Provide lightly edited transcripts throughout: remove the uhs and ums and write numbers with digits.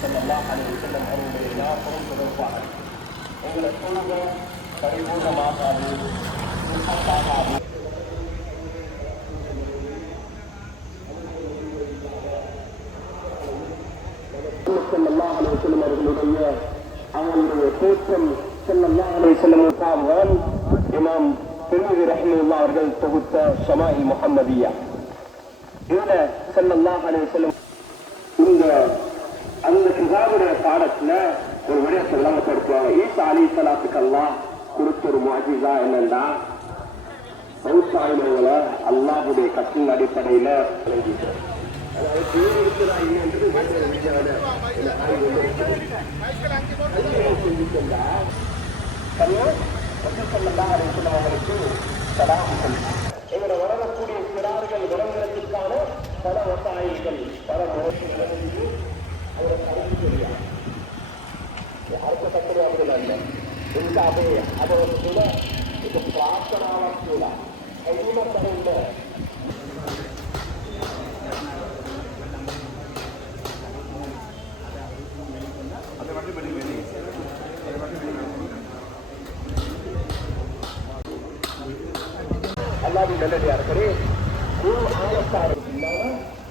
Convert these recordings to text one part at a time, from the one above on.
ஸல்லல்லாஹு அலைஹி வஸல்லம் அவருடைய ஞாபகம் தொடர்பாக எங்களை தொழுகை பரிபூர்ணமாகாது, ஆகாது. ஸல்லல்லாஹு அலைஹி வஸல்லம் அவர்களுடைய அவங்களுடைய தோற்றம் ஸல்லல்லாஹு அலைஹி வஸல்லம் இமாம் திர்மிதி ரஹ்மத்துல்லாஹி அவர்கள் தொகுத்த ஷமாஇல் முஹம்மதியா. இதுல ஸல்லல்லாஹு அலைஹி வஸல்லம் இந்த அந்த கிதாபுடைய பாடத்துல ஒரு விடயத்தை விளங்கப்படுத்துவாங்க. ஈசா அலைஹிஸ்ஸலாத்துக்கு அல்லாஹ் கொடுத்த ஒரு முஅஜிஸா என்னன்னா, மௌத்தாயினவங்களை அல்லாஹ்வுடைய கட்டளையின் அடிப்படையில விளங்கிட்டார். அதாவது பேர் இருக்கிறா என்று அவங்களுக்கு சலாம் எங்களை வரக்கூடிய சிறார்கள் விளங்குறதுக்கான பல வசாயிகள் பல முறைக்கு அவரை கருத்து தெரியாது. அடுத்த தத்துவார்கள் அல்ல இருந்தாவே அவர் கூட இது பிரார்த்தனாவ கூட கையில அல்லாஹ்வின் நல்லடியார்களே,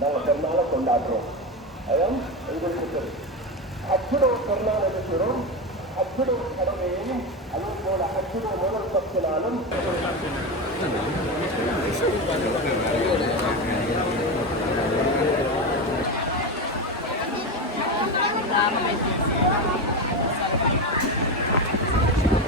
நாங்கள் பெருநாளை கொண்டாடுறோம். அதான் எங்களுக்கு அச்சுடோ பெருநாள் இருக்கிறோம். அச்சுடோ கடமையையும் அதே போல அச்சுடோ முதல் பத்தினாலும் Gracias.